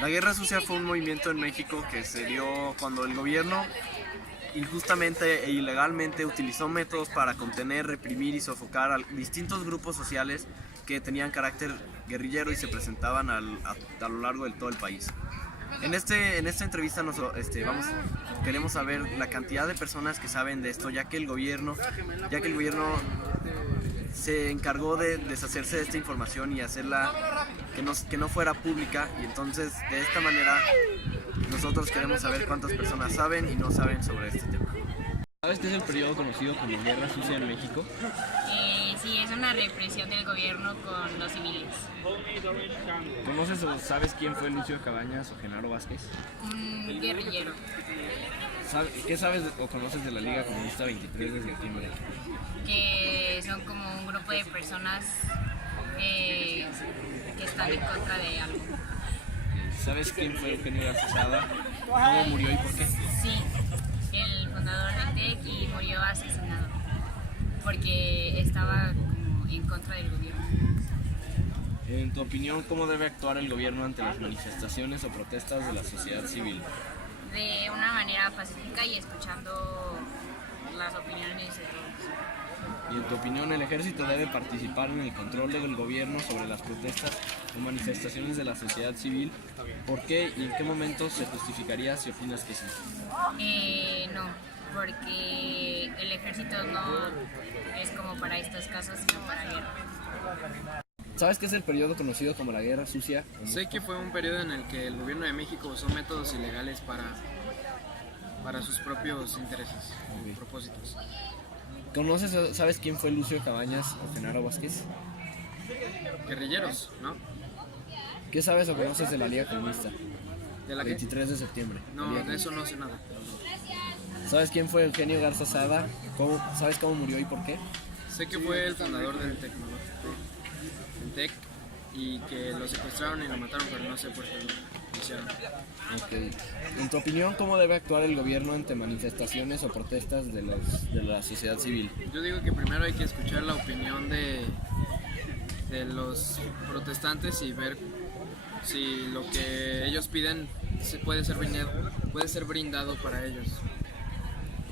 La Guerra Sucia fue un movimiento en México que se dio cuando el gobierno injustamente e ilegalmente utilizó métodos para contener, reprimir y sofocar a distintos grupos sociales que tenían carácter guerrillero y se presentaban a lo largo de todo el país. En esta entrevista queremos saber la cantidad de personas que saben de esto, ya que el gobierno se encargó de deshacerse de esta información y hacerla que no fuera pública, y entonces de esta manera nosotros queremos saber cuántas personas saben y no saben sobre este tema. ¿Sabes qué es el periodo conocido como Guerra Sucia en México? Sí, es una represión del gobierno con los civiles. ¿Conoces o sabes quién fue Lucio Cabañas o Genaro Vázquez? Un guerrillero. ¿Qué sabes o conoces de la Liga Comunista 23 de septiembre? Que son como un grupo de personas que están en contra de algo. ¿Sabes quién fue Eugenio Garza Sada? ¿Cómo murió y por qué? Sí, el fundador del TEC, y murió asesinado porque estaba como en contra del gobierno. En tu opinión, ¿cómo debe actuar el gobierno ante las manifestaciones o protestas de la sociedad civil? De una manera pacífica y escuchando las opiniones de todos. Y en tu opinión, ¿el ejército debe participar en el control del gobierno sobre las protestas o manifestaciones de la sociedad civil? ¿Por qué y en qué momento se justificaría si opinas que sí? No, porque el ejército no es como para estos casos, sino para guerra. ¿Sabes qué es el periodo conocido como la Guerra Sucia? Sé que fue un periodo en el que el gobierno de México usó métodos ilegales para sus propios intereses y propósitos. ¿Conoces o sabes quién fue Lucio Cabañas o Genaro Vázquez? Guerrilleros, ¿no? ¿Qué sabes o conoces de la Liga Comunista? ¿De la qué? 23 de septiembre. No, de eso no sé nada. ¿Sabes quién fue Eugenio Garza Sada? ¿Sabes cómo murió y por qué? Sé que fue el fundador del TEC, y que lo secuestraron y lo mataron, pero no sé por qué lo hicieron. Okay. En tu opinión, ¿cómo debe actuar el gobierno ante manifestaciones o protestas de la sociedad civil? Yo digo que primero hay que escuchar la opinión de los protestantes y ver si lo que ellos piden puede ser brindado para ellos.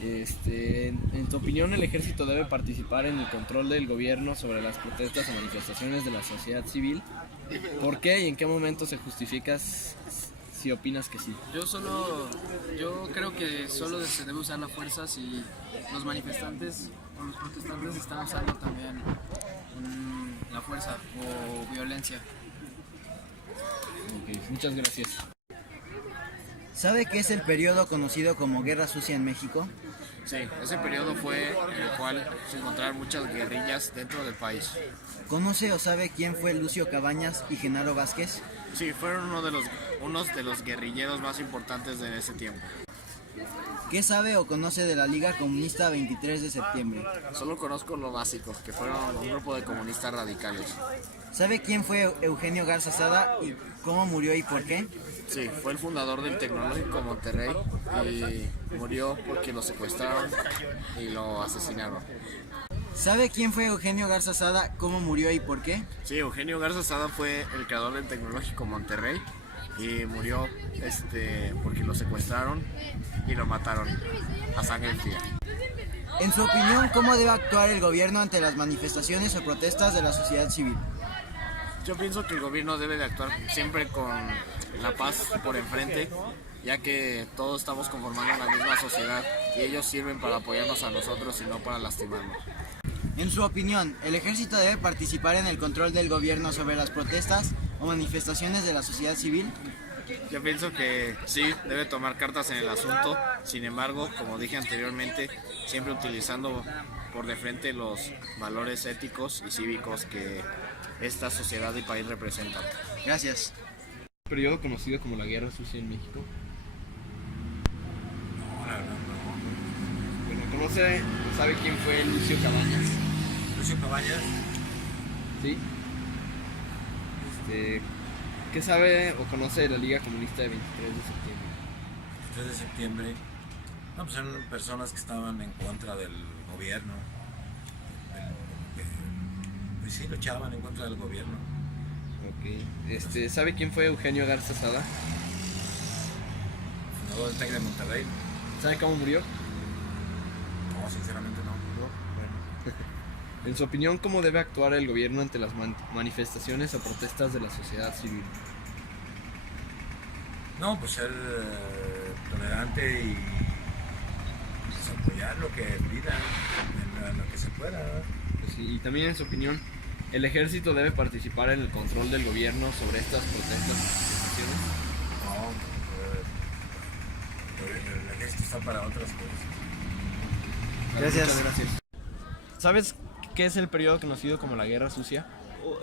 En tu opinión, ¿el ejército debe participar en el control del gobierno sobre las protestas o manifestaciones de la sociedad civil? ¿Por qué y en qué momento se justifica si opinas que sí? Yo creo que solo se debe usar la fuerza si los manifestantes o los protestantes están usando también la fuerza o violencia. Okay, muchas gracias. ¿Sabe qué es el periodo conocido como Guerra Sucia en México? Sí, ese periodo fue en el cual se encontraron muchas guerrillas dentro del país. ¿Conoce o sabe quién fue Lucio Cabañas y Genaro Vázquez? Sí, fueron unos de los guerrilleros más importantes de ese tiempo. ¿Qué sabe o conoce de la Liga Comunista 23 de septiembre? Solo conozco lo básico, que fueron un grupo de comunistas radicales. ¿Sabe quién fue Eugenio Garza Sada y cómo murió y por qué? Sí, fue el fundador del Tecnológico Monterrey y murió porque lo secuestraron y lo asesinaron. ¿Sabe quién fue Eugenio Garza Sada, cómo murió y por qué? Sí, Eugenio Garza Sada fue el creador del Tecnológico Monterrey y murió porque lo secuestraron y lo mataron a sangre fría. En su opinión, ¿cómo debe actuar el gobierno ante las manifestaciones o protestas de la sociedad civil? Yo pienso que el gobierno debe de actuar siempre con la paz por enfrente, ya que todos estamos conformando la misma sociedad y ellos sirven para apoyarnos a nosotros y no para lastimarnos. En su opinión, ¿el ejército debe participar en el control del gobierno sobre las protestas o manifestaciones de la sociedad civil? Yo pienso que sí, debe tomar cartas en el asunto, sin embargo, como dije anteriormente, siempre utilizando por de frente los valores éticos y cívicos que esta sociedad y país representan. Gracias. ¿Periodo conocido como la Guerra Sucia en México? Bueno, ¿sabe quién fue Lucio Cabañas? Lucio Cabañas. Sí. ¿Qué sabe o conoce de la Liga Comunista de 23 de septiembre? 23 de septiembre. No, pues eran personas que estaban en contra del gobierno. Pues sí, luchaban en contra del gobierno. Ok. ¿Sabe quién fue Eugenio Garza Sada? gobernador del TEC de Monterrey. ¿Sabe cómo murió? No, sinceramente no. En su opinión, ¿cómo debe actuar el gobierno ante las manifestaciones o protestas de la sociedad civil? No, pues ser tolerante y pues, apoyar lo que pidan, en lo que se pueda. Pues sí, y también en su opinión, ¿el ejército debe participar en el control del gobierno sobre estas protestas y manifestaciones? No, el ejército está para otras cosas. Gracias. Muchas gracias. ¿Sabes qué es el periodo conocido como la Guerra Sucia?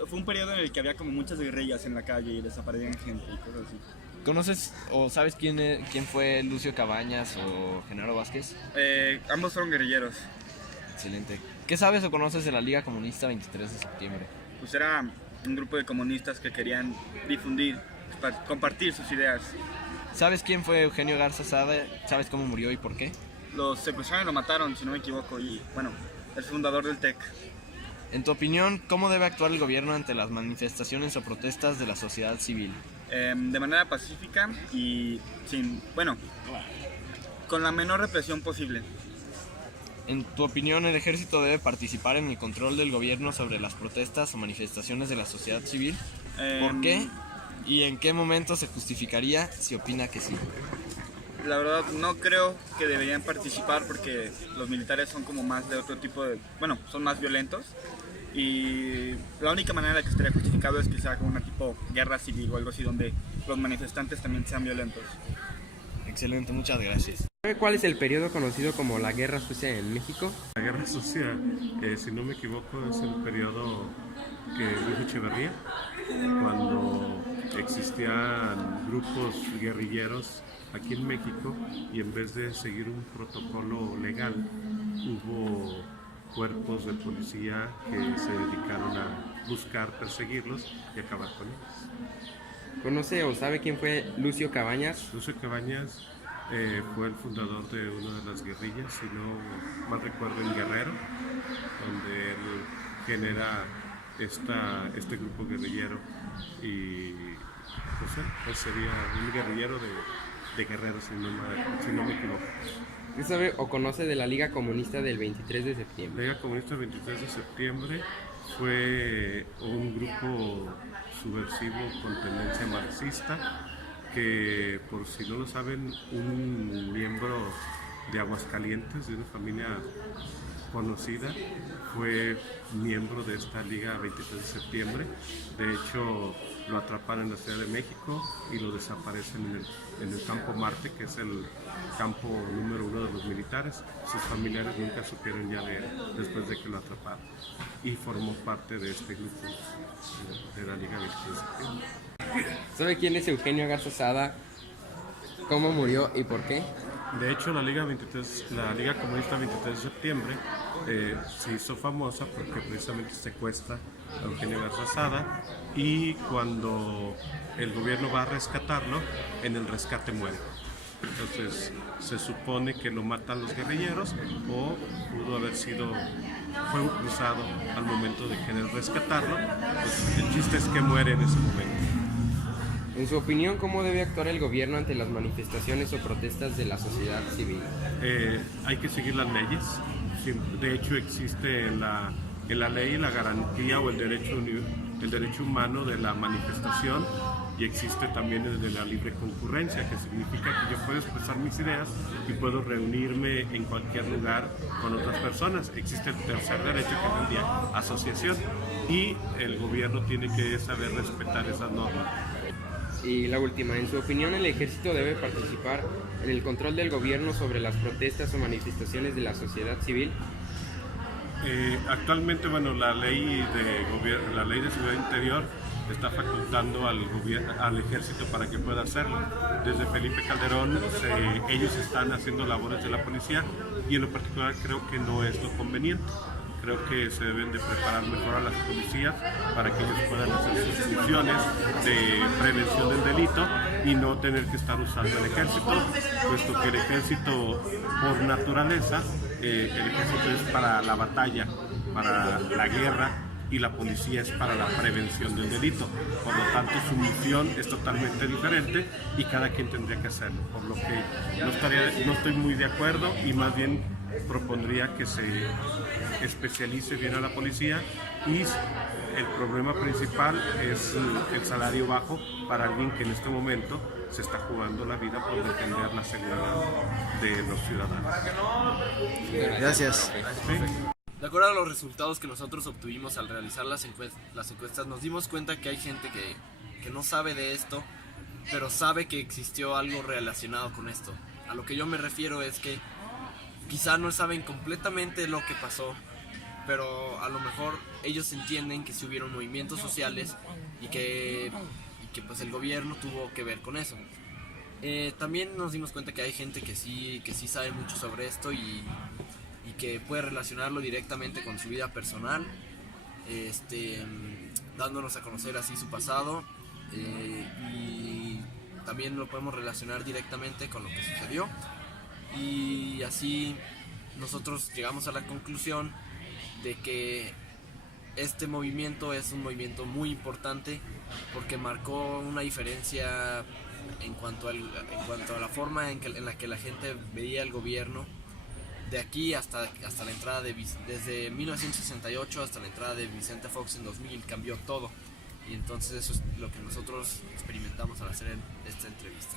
Fue un periodo en el que había como muchas guerrillas en la calle y desaparecían gente y cosas así. ¿Conoces o sabes quién fue Lucio Cabañas o Genaro Vázquez? Ambos fueron guerrilleros. Excelente. ¿Qué sabes o conoces de la Liga Comunista 23 de septiembre? Pues era un grupo de comunistas que querían difundir, compartir sus ideas. ¿Sabes quién fue Eugenio Garza Sada? ¿Sabes cómo murió y por qué? Los secuestraron y lo mataron, si no me equivoco, y bueno, el fundador del TEC. En tu opinión, ¿cómo debe actuar el gobierno ante las manifestaciones o protestas de la sociedad civil? De manera pacífica y con la menor represión posible. En tu opinión, ¿el ejército debe participar en el control del gobierno sobre las protestas o manifestaciones de la sociedad civil? ¿Por qué? ¿Y en qué momento se justificaría si opina que sí? La verdad no creo que deberían participar porque los militares son como más de otro tipo de... son más violentos. Y la única manera en la que estaría justificado es que sea como una tipo guerra civil o algo así donde los manifestantes también sean violentos. Excelente, muchas gracias. ¿Sabe cuál es el periodo conocido como la Guerra Sucia en México? La Guerra Sucia, si no me equivoco, es el periodo que dijo Echeverría, cuando existían grupos guerrilleros aquí en México y en vez de seguir un protocolo legal, hubo cuerpos de policía que se dedicaron a buscar, perseguirlos y acabar con ellos. ¿Conoce o sabe quién fue Lucio Cabañas? Lucio Cabañas fue el fundador de una de las guerrillas, si no mal recuerdo, en Guerrero, donde él genera este grupo guerrillero y pues sería un guerrillero de Guerrero, si no me equivoco. ¿Qué sabe o conoce de la Liga Comunista del 23 de septiembre? La Liga Comunista del 23 de septiembre fue un grupo subversivo con tendencia marxista que, por si no lo saben, un miembro de Aguascalientes, de una familia conocida, fue miembro de esta Liga 23 de septiembre. De hecho, lo atraparon en la Ciudad de México y lo desaparecen en el campo Marte, que es el campo número 1 de los militares. Sus familiares nunca supieron ya de él después de que lo atraparon y formó parte de este grupo de la Liga 23 de septiembre. ¿Sabe quién es Eugenio Garza Sada? ¿Cómo murió y por qué? De hecho, la Liga Comunista 23 de septiembre se hizo famosa porque precisamente secuestra a Eugenio Garza Sada y cuando el gobierno va a rescatarlo, en el rescate muere. Entonces se supone que lo matan los guerrilleros o pudo haber fue cruzado al momento de querer rescatarlo. Pues, el chiste es que muere en ese momento. En su opinión, ¿cómo debe actuar el gobierno ante las manifestaciones o protestas de la sociedad civil? Hay que seguir las leyes. De hecho, existe en la ley la garantía o el derecho humano de la manifestación y existe también el de la libre concurrencia, que significa que yo puedo expresar mis ideas y puedo reunirme en cualquier lugar con otras personas. Existe el tercer derecho, que es el de asociación, y el gobierno tiene que saber respetar esas normas. Y la última, en su opinión, ¿el ejército debe participar en el control del gobierno sobre las protestas o manifestaciones de la sociedad civil? Actualmente, la ley de seguridad interior está facultando al ejército para que pueda hacerlo. Desde Felipe Calderón ellos están haciendo labores de la policía y en lo particular creo que no es lo conveniente. Creo que se deben de preparar mejor a las policías para que ellos puedan hacer sus funciones de prevención del delito y no tener que estar usando el ejército, puesto que el ejército, por naturaleza, el ejército es para la batalla, para la guerra, y la policía es para la prevención del delito. Por lo tanto, su misión es totalmente diferente y cada quien tendría que hacerlo. Por lo que no estoy muy de acuerdo y más bien propondría que se especialice bien a la policía, y el problema principal es el salario bajo para alguien que en este momento se está jugando la vida por defender la seguridad de los ciudadanos. Gracias. De acuerdo a los resultados que nosotros obtuvimos al realizar las encuestas, nos dimos cuenta que hay gente que no sabe de esto, pero sabe que existió algo relacionado con esto. A lo que yo me refiero es que quizá no saben completamente lo que pasó, pero a lo mejor ellos entienden que sí hubieron movimientos sociales y que pues el gobierno tuvo que ver con eso. También nos dimos cuenta que hay gente que sí sabe mucho sobre esto y que puede relacionarlo directamente con su vida personal, dándonos a conocer así su pasado, y también lo podemos relacionar directamente con lo que sucedió, y así nosotros llegamos a la conclusión de que este movimiento es un movimiento muy importante porque marcó una diferencia en cuanto a la forma en la que la gente veía el gobierno. De aquí hasta la entrada desde 1968 hasta la entrada de Vicente Fox en 2000 cambió todo, y entonces eso es lo que nosotros experimentamos al hacer esta entrevista.